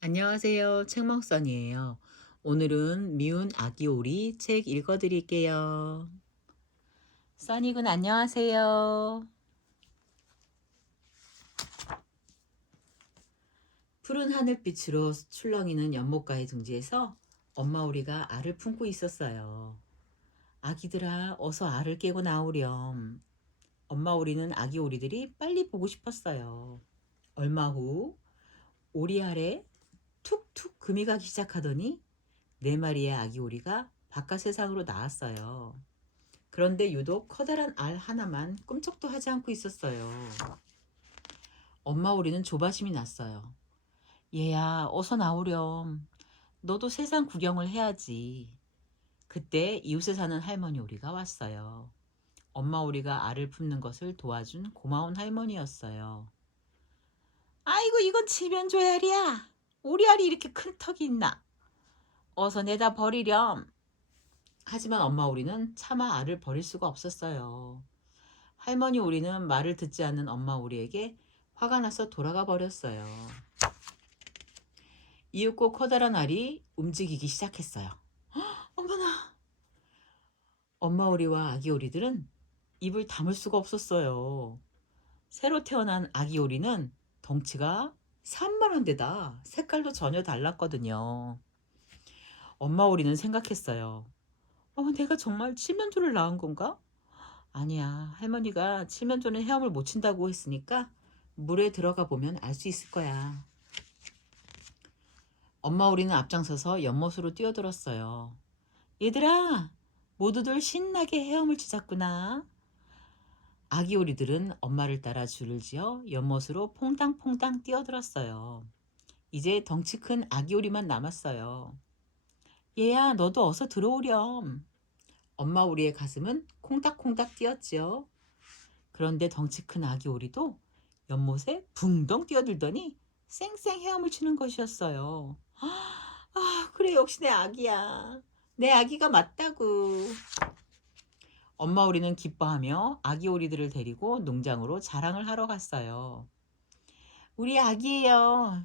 안녕하세요. 책먹선이에요. 오늘은 미운 아기 오리 책 읽어드릴게요. 써니군 안녕하세요. 푸른 하늘빛으로 출렁이는 연못가의 둥지에서 엄마 오리가 알을 품고 있었어요. 아기들아, 어서 알을 깨고 나오렴. 엄마 오리는 아기 오리들이 빨리 보고 싶었어요. 얼마 후 오리 알에 툭툭 금이 가기 시작하더니 네 마리의 아기 오리가 바깥 세상으로 나왔어요. 그런데 유독 커다란 알 하나만 꿈쩍도 하지 않고 있었어요. 엄마 오리는 조바심이 났어요. 얘야, 어서 나오렴. 너도 세상 구경을 해야지. 그때 이웃에 사는 할머니 오리가 왔어요. 엄마 오리가 알을 품는 것을 도와준 고마운 할머니였어요. 아이고, 이건 칠면조알이야. 오리알이 이렇게 큰 턱이 있나? 어서 내다 버리렴. 하지만 엄마 오리는 차마 알을 버릴 수가 없었어요. 할머니 오리는 말을 듣지 않는 엄마 오리에게 화가 나서 돌아가 버렸어요. 이윽고 커다란 알이 움직이기 시작했어요. 어머나! 엄마 오리와 아기 오리들은 입을 다물 수가 없었어요. 새로 태어난 아기 오리는 덩치가 산만한데다 색깔도 전혀 달랐거든요. 엄마 오리는 생각했어요. 내가 정말 칠면조를 낳은 건가? 아니야. 할머니가 칠면조는 헤엄을 못 친다고 했으니까 물에 들어가 보면 알 수 있을 거야. 엄마 오리는 앞장서서 연못으로 뛰어들었어요. 얘들아, 모두들 신나게 헤엄을 치자꾸나. 아기 오리들은 엄마를 따라 줄을 지어 연못으로 퐁당퐁당 뛰어들었어요. 이제 덩치 큰 아기 오리만 남았어요. 얘야, 너도 어서 들어오렴. 엄마 오리의 가슴은 콩닥콩닥 뛰었지요. 그런데 덩치 큰 아기 오리도 연못에 붕덩 뛰어들더니 쌩쌩 헤엄을 치는 것이었어요. 그래, 역시 내 아기야. 내 아기가 맞다고. 엄마 오리는 기뻐하며 아기 오리들을 데리고 농장으로 자랑을 하러 갔어요. 우리 아기예요.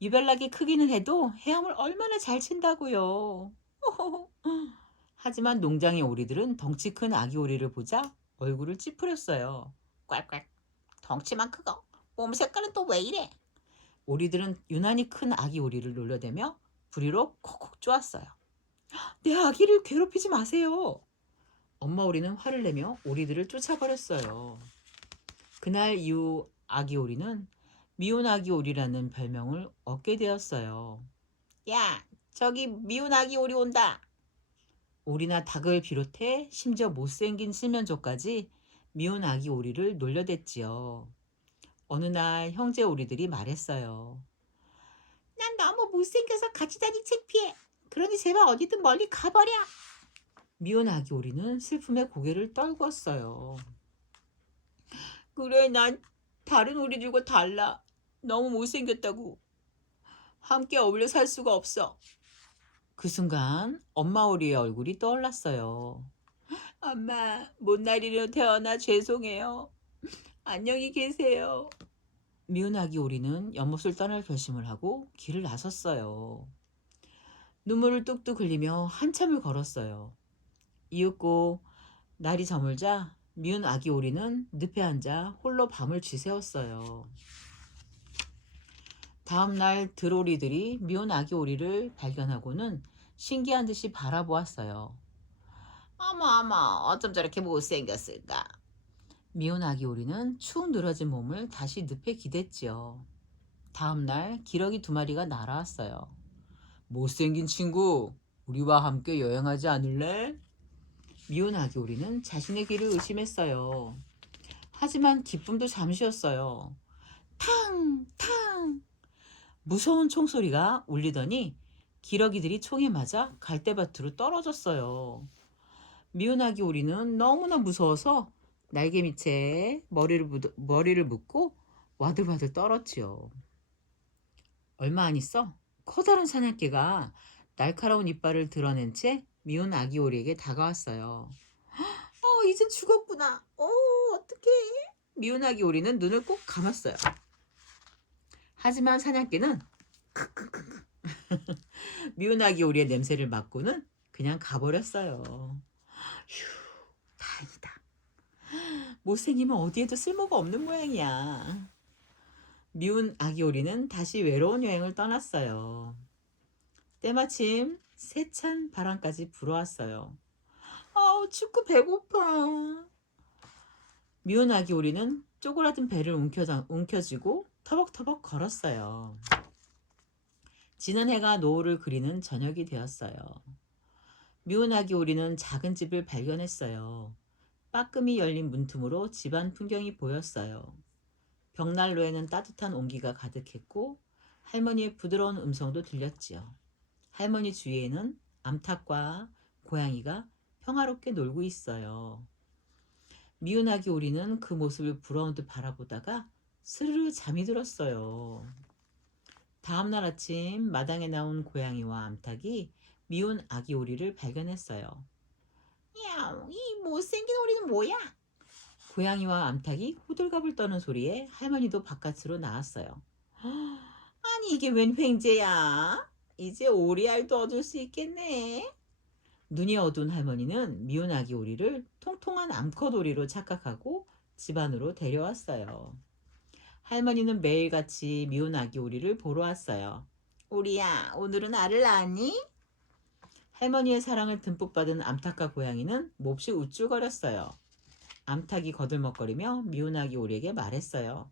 유별나게 크기는 해도 헤엄을 얼마나 잘 친다고요. 하지만 농장의 오리들은 덩치 큰 아기 오리를 보자 얼굴을 찌푸렸어요. 꽉꽉. 덩치만 크고 몸 색깔은 또 왜 이래? 오리들은 유난히 큰 아기 오리를 놀려대며 부리로 콕콕 쪼았어요. 내 아기를 괴롭히지 마세요. 엄마 오리는 화를 내며 오리들을 쫓아버렸어요. 그날 이후 아기 오리는 미운 아기 오리라는 별명을 얻게 되었어요. 야, 저기 미운 아기 오리 온다. 오리나 닭을 비롯해 심지어 못생긴 칠면조까지 미운 아기 오리를 놀려댔지요. 어느 날 형제 오리들이 말했어요. 난 너무 못생겨서 같이 다니 창피해. 그러니 제발 어디든 멀리 가버려. 미운 아기 오리는 슬픔에 고개를 떨궜어요. 그래, 난 다른 오리들과 달라. 너무 못생겼다고. 함께 어울려 살 수가 없어. 그 순간 엄마 오리의 얼굴이 떠올랐어요. 엄마, 못난이로 태어나 죄송해요. 안녕히 계세요. 미운 아기 오리는 연못을 떠날 결심을 하고 길을 나섰어요. 눈물을 뚝뚝 흘리며 한참을 걸었어요. 이윽고 날이 저물자 미운 아기 오리는 늪에 앉아 홀로 밤을 쥐새웠어요. 다음 날 들오리들이 미운 아기 오리를 발견하고는 신기한 듯이 바라보았어요. 어머, 어쩜 저렇게 못생겼을까? 미운 아기 오리는 축 늘어진 몸을 다시 늪에 기댔지요. 다음 날 기러기 두 마리가 날아왔어요. 못생긴 친구, 우리와 함께 여행하지 않을래? 미운 아기 오리는 자신의 귀를 의심했어요. 하지만 기쁨도 잠시였어요. 탕! 탕! 무서운 총소리가 울리더니 기러기들이 총에 맞아 갈대밭으로 떨어졌어요. 미운 아기 오리는 너무나 무서워서 날개 밑에 머리를 묶고 와들와들 떨었지요. 얼마 안 있어 커다란 사냥개가 날카로운 이빨을 드러낸 채 미운 아기 오리에게 다가왔어요. 이젠 죽었구나. 어떡해. 미운 아기 오리는 눈을 꼭 감았어요. 하지만 사냥개는 크크크 미운 아기 오리의 냄새를 맡고는 그냥 가버렸어요. 휴, 다행이다. 못생기면 어디에도 쓸모가 없는 모양이야. 미운 아기 오리는 다시 외로운 여행을 떠났어요. 때마침 세찬 바람까지 불어왔어요. 아우, 춥고 배고파. 미운 아기 오리는 쪼그라든 배를 움켜쥐고 터벅터벅 걸었어요. 지는 해가 노을을 그리는 저녁이 되었어요. 미운 아기 오리는 작은 집을 발견했어요. 빠끔히 열린 문틈으로 집안 풍경이 보였어요. 벽난로에는 따뜻한 온기가 가득했고 할머니의 부드러운 음성도 들렸지요. 할머니 주위에는 암탉과 고양이가 평화롭게 놀고 있어요. 미운 아기 오리는 그 모습을 부러운 듯 바라보다가 스르르 잠이 들었어요. 다음날 아침 마당에 나온 고양이와 암탉이 미운 아기 오리를 발견했어요. 야, 이 못생긴 오리는 뭐야? 고양이와 암탉이 호들갑을 떠는 소리에 할머니도 바깥으로 나왔어요. 아니, 이게 웬 횡재야? 이제 오리알도 얻을 수 있겠네. 눈이 어두운 할머니는 미운 아기 오리를 통통한 암컷 오리로 착각하고 집 안으로 데려왔어요. 할머니는 매일같이 미운 아기 오리를 보러 왔어요. 오리야, 오늘은 알을 낳았니? 할머니의 사랑을 듬뿍 받은 암탉과 고양이는 몹시 우쭐거렸어요. 암탉이 거들먹거리며 미운 아기 오리에게 말했어요.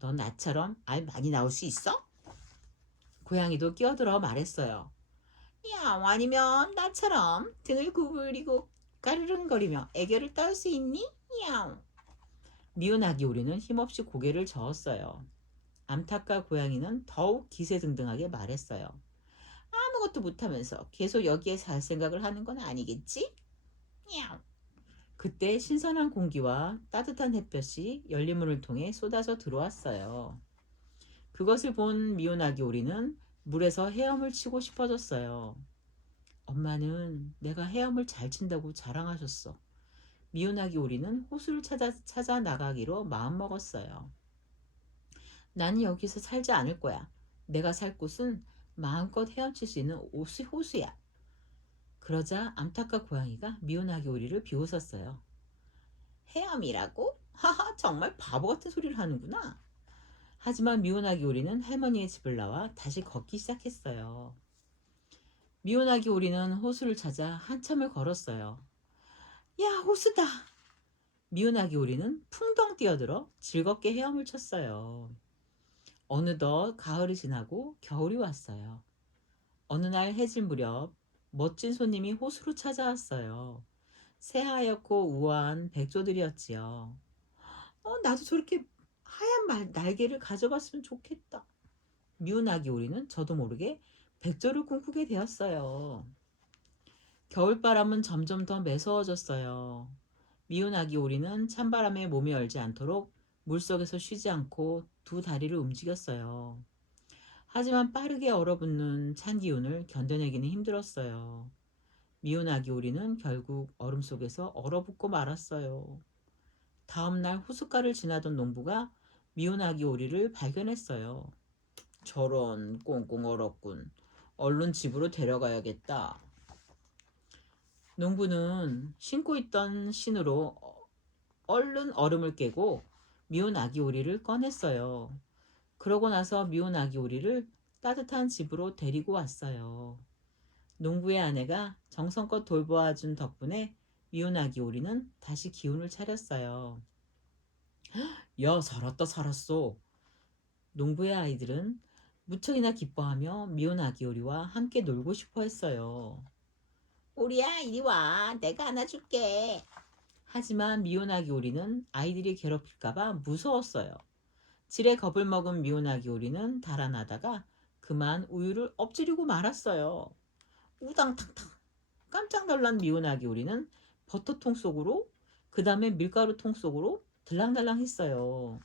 넌 나처럼 알 많이 낳을 수 있어? 고양이도 끼어들어 말했어요. 야, 아니면 나처럼 등을 구부리고 까르릉거리며 애교를 떨 수 있니? 야옹. 미운 아기 오리는 힘없이 고개를 저었어요. 암탉과 고양이는 더욱 기세등등하게 말했어요. 아무것도 못하면서 계속 여기에 살 생각을 하는 건 아니겠지? 야옹. 그때 신선한 공기와 따뜻한 햇볕이 열린 문을 통해 쏟아져 들어왔어요. 그것을 본 미운 아기 오리는 물에서 헤엄을 치고 싶어졌어요. 엄마는 내가 헤엄을 잘 친다고 자랑하셨어. 미운 아기 오리는 호수를 찾아 나가기로 마음먹었어요. 나는 여기서 살지 않을 거야. 내가 살 곳은 마음껏 헤엄칠 수 있는 호수야. 그러자 암탉과 고양이가 미운 아기 오리를 비웃었어요. 헤엄이라고? 하하, 정말 바보 같은 소리를 하는구나. 하지만 미운 아기 오리는 할머니의 집을 나와 다시 걷기 시작했어요. 미운 아기 오리는 호수를 찾아 한참을 걸었어요. 야, 호수다! 미운 아기 오리는 풍덩 뛰어들어 즐겁게 헤엄을 쳤어요. 어느덧 가을이 지나고 겨울이 왔어요. 어느 날 해질 무렵 멋진 손님이 호수로 찾아왔어요. 새하얗고 우아한 백조들이었지요. 나도 저렇게 하얀 날개를 가져봤으면 좋겠다. 미운 아기 오리는 저도 모르게 백조를 꿈꾸게 되었어요. 겨울바람은 점점 더 매서워졌어요. 미운 아기 오리는 찬바람에 몸이 얼지 않도록 물속에서 쉬지 않고 두 다리를 움직였어요. 하지만 빠르게 얼어붙는 찬 기운을 견뎌내기는 힘들었어요. 미운 아기 오리는 결국 얼음 속에서 얼어붙고 말았어요. 다음날 호숫가를 지나던 농부가 미운 아기 오리를 발견했어요. 저런, 꽁꽁 얼었군. 얼른 집으로 데려가야겠다. 농부는 신고 있던 신으로 얼른 얼음을 깨고 미운 아기 오리를 꺼냈어요. 그러고 나서 미운 아기 오리를 따뜻한 집으로 데리고 왔어요. 농부의 아내가 정성껏 돌보아준 덕분에 미운 아기 오리는 다시 기운을 차렸어요. 야, 살았다 살았어. 농부의 아이들은 무척이나 기뻐하며 미운 아기 오리와 함께 놀고 싶어 했어요. 오리야, 이리 와. 내가 안아줄게. 하지만 미운 아기 오리는 아이들이 괴롭힐까봐 무서웠어요. 지레 겁을 먹은 미운 아기 오리는 달아나다가 그만 우유를 엎지르고 말았어요. 우당탕탕. 깜짝 놀란 미운 아기 오리는 버터통 속으로, 그 다음에 밀가루통 속으로 들랑달랑 했어요.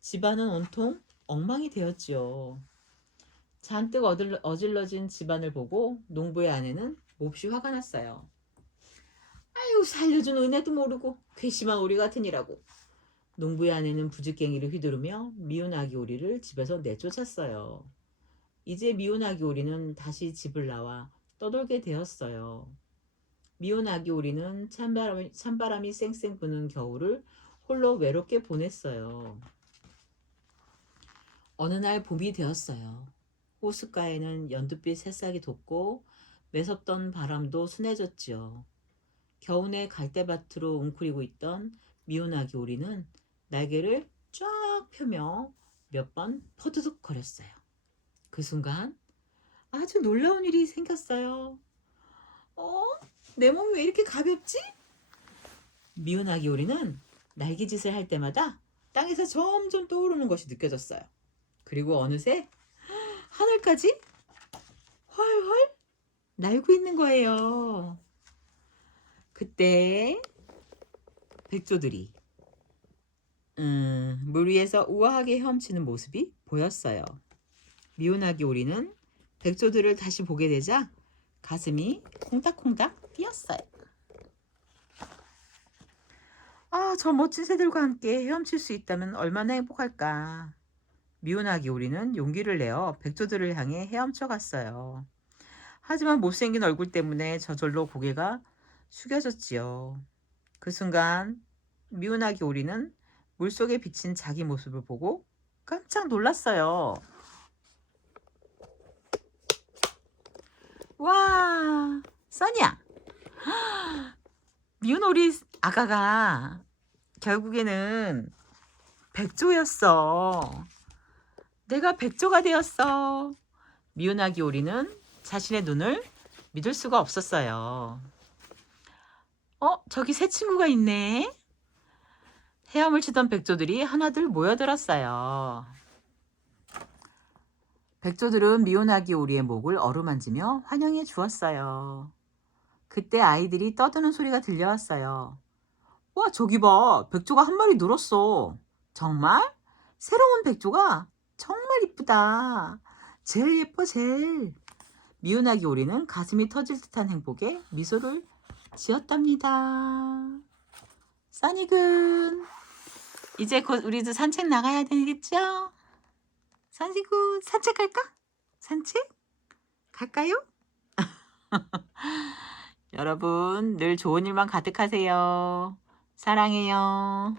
집안은 온통 엉망이 되었지요. 잔뜩 어질러진 집안을 보고 농부의 아내는 몹시 화가 났어요. 아유, 살려준 은혜도 모르고 괘씸한 오리 같으니라고. 농부의 아내는 부직갱이를 휘두르며 미운 아기 오리를 집에서 내쫓았어요. 이제 미운 아기 오리는 다시 집을 나와 떠돌게 되었어요. 미운 아기 오리는 찬바람이 쌩쌩 부는 겨울을 홀로 외롭게 보냈어요. 어느 날 봄이 되었어요. 호숫가에는 연두빛 새싹이 돋고 매섭던 바람도 순해졌지요. 겨우내 갈대밭으로 웅크리고 있던 미운 아기 오리는 날개를 쫙 펴며 몇 번 퍼드득 거렸어요. 그 순간 아주 놀라운 일이 생겼어요. 어? 내 몸이 왜 이렇게 가볍지? 미운 아기 오리는 날개짓을 할 때마다 땅에서 점점 떠오르는 것이 느껴졌어요. 그리고 어느새 하늘까지 훨훨 날고 있는 거예요. 그때 백조들이 물 위에서 우아하게 헤엄치는 모습이 보였어요. 미운 아기 오리는 백조들을 다시 보게 되자 가슴이 콩닥콩닥 뛰었어요. 아, 저 멋진 새들과 함께 헤엄칠 수 있다면 얼마나 행복할까. 미운 아기 오리는 용기를 내어 백조들을 향해 헤엄쳐 갔어요. 하지만 못생긴 얼굴 때문에 저절로 고개가 숙여졌지요. 그 순간 미운 아기 오리는 물속에 비친 자기 모습을 보고 깜짝 놀랐어요. 와, 써니야. 미운 오리 아가가 결국에는 백조였어. 내가 백조가 되었어. 미운 아기 오리는 자신의 눈을 믿을 수가 없었어요. 저기 새 친구가 있네. 헤엄을 치던 백조들이 하나둘 모여들었어요. 백조들은 미운 아기 오리의 목을 어루만지며 환영해 주었어요. 그때 아이들이 떠드는 소리가 들려왔어요. 와, 저기 봐. 백조가 한 마리 늘었어. 정말? 새로운 백조가 정말 이쁘다. 제일 예뻐, 제일. 미운 아기 오리는 가슴이 터질 듯한 행복에 미소를 지었답니다. 써니군, 이제 곧 우리도 산책 나가야 되겠죠? 써니군, 산책 갈까? 산책? 갈까요? 여러분, 늘 좋은 일만 가득하세요. 사랑해요.